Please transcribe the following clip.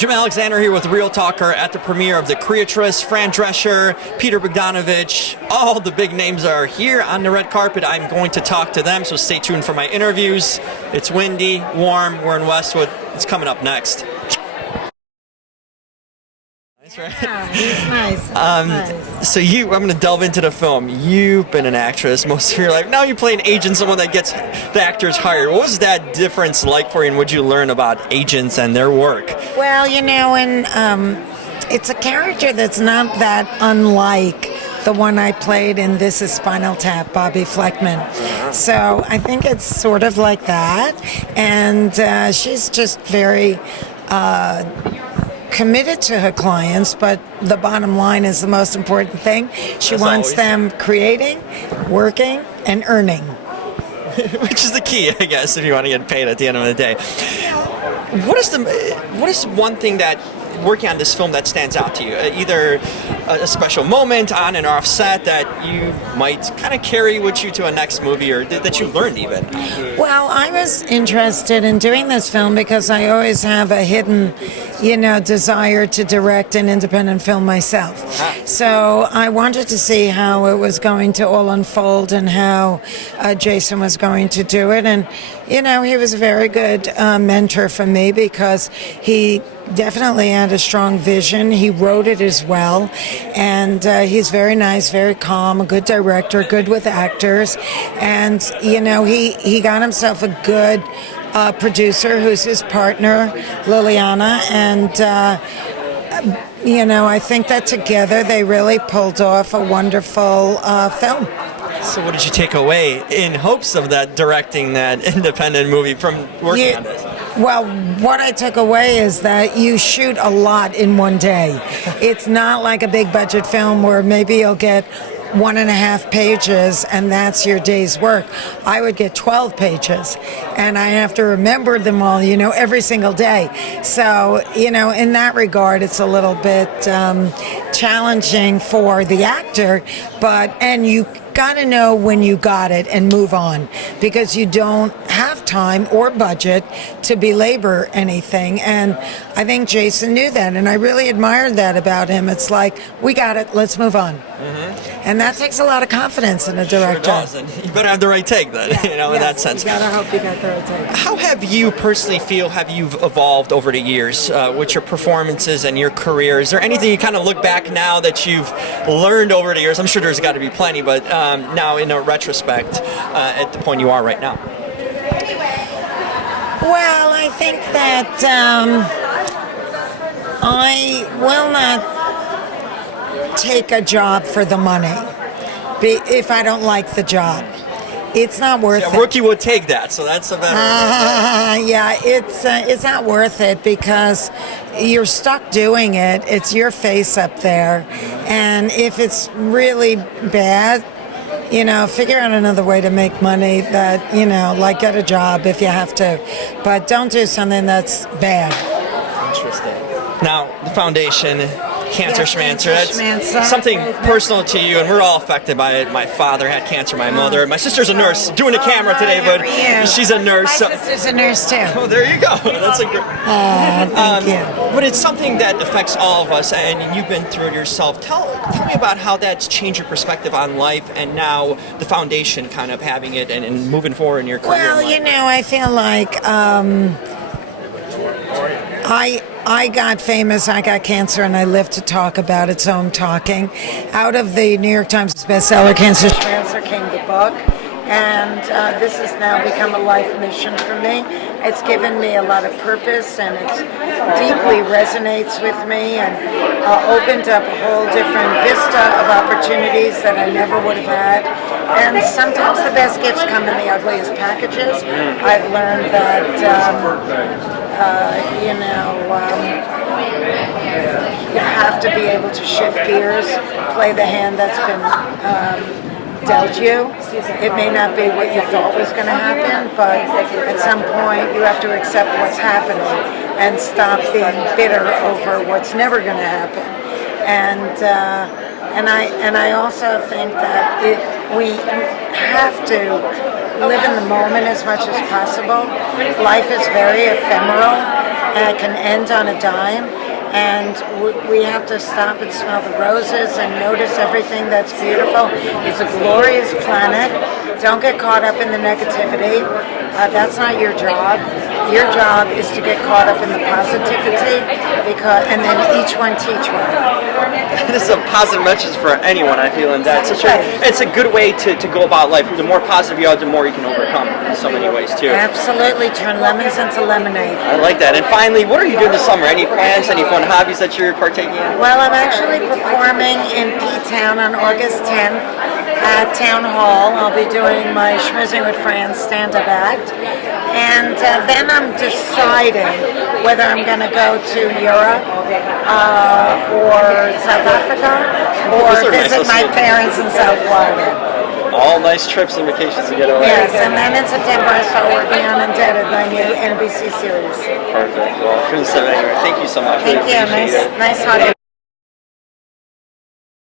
Jim Alexander here with Real Talker at the premiere of the Creatress. Fran Drescher, Peter Bogdanovich, all the big names are here on the red carpet. I'm going to talk to them, so stay tuned for my interviews. It's windy, warm, we're in Westwood. It's coming up next. That's right. Yeah, he's nice. Nice. So I'm going to delve into the film. You've been an actress most of your life. Now you play an agent, someone that gets the actors hired. What was that difference like for you, and what did you learn about agents and their work? Well, it's a character that's not that unlike the one I played in This Is Spinal Tap, Bobby Fleckman. So I think it's sort of like that. And she's just very committed to her clients, but the bottom line is the most important thing. She wants them creating, working, and earning. Which is the key, I guess, if you want to get paid at the end of the day. What is one thing that working on this film that stands out to you? Either a special moment on and off set that you might kind of carry with you to a next movie, or that you learned even? Well, I was interested in doing this film because I always have a hidden, desire to direct an independent film myself. So I wanted to see how it was going to all unfold and how Jason was going to do it. And, he was a very good mentor for me because he definitely had a strong vision. He wrote it as well, and he's very nice, very calm, a good director, good with actors, and he got himself a good producer who's his partner, Liliana, and I think that together they really pulled off a wonderful film. So what did you take away in hopes of that directing that independent movie from working on this? Well, what I took away is that you shoot a lot in one day. It's not like a big budget film where maybe you'll get 1.5 pages and that's your day's work. I would get 12 pages and I have to remember them all, every single day. So, in that regard, it's a little bit challenging for the actor, and you got to know when you got it and move on, because you don't have time or budget to belabor anything. And I think Jason knew that, and I really admired that about him. It's like, we got it, let's move on. Mm-hmm. And that takes a lot of confidence in a director. Sure does, and you better have the right take then, in that sense. You gotta hope you got the right take. How have you personally have you evolved over the years with your performances and your career? Is there anything you kind of look back now that you've learned over the years? I'm sure there's got to be plenty, but now in a retrospect, at the point you are right now. Well, I think that I will not take a job for the money if I don't like the job. It's not worth it. A rookie would take that, so that's a better. It's not worth it because you're stuck doing it. It's your face up there, and if it's really bad, figure out another way to make money. That like get a job if you have to, but don't do something that's bad. Interesting. Now the foundation. Cancer schmancer. That's schmancer. Something personal to you, and we're all affected by it. My father had cancer, my mother. My sister's a nurse, doing the camera today, but she's a nurse. My sister's a nurse too. Oh, there you go. That's a great. Thank you. But it's something that affects all of us, and you've been through it yourself. Tell me about how that's changed your perspective on life, and now the foundation kind of having it and moving forward in your career. Well, I feel like I got famous, I got cancer, and I live to talk about it, so I'm talking. Out of the New York Times bestseller, Cancer came the book, and this has now become a life mission for me. It's given me a lot of purpose, and it deeply resonates with me, and opened up a whole different vista of opportunities that I never would have had. And sometimes the best gifts come in the ugliest packages. I've learned that you have to be able to shift gears, play the hand that's been dealt you. It may not be what you thought was going to happen, but at some point you have to accept what's happening and stop being bitter over what's never going to happen. And I also think that we have to live in the moment as much as possible. Life is very ephemeral, and it can end on a dime. And we have to stop and smell the roses and notice everything that's beautiful. It's a glorious planet. Don't get caught up in the negativity. That's not your job. Your job is to get caught up in the positivity, and then each one teach one. This is a positive message for anyone, I feel, and that's it's a good way to go about life. The more positive you are, the more you can overcome in so many ways too. Absolutely, turn lemons into lemonade. I like that. And finally, what are you doing this summer? Any plans, any fun hobbies that you're partaking in? Well, I'm actually performing in P-Town on August 10th at Town Hall. I'll be doing my Schmoozing with Fran stand-up act. And then I'm deciding whether I'm going to go to Europe or South Africa or visit my parents in South Florida. All nice trips and vacations to get away. Yes, and then in September I start working on Indebted, my new NBC series. Perfect. Well, couldn't say it anywhere. Thank you so much. Thank Really you. appreciate it. Nice talking.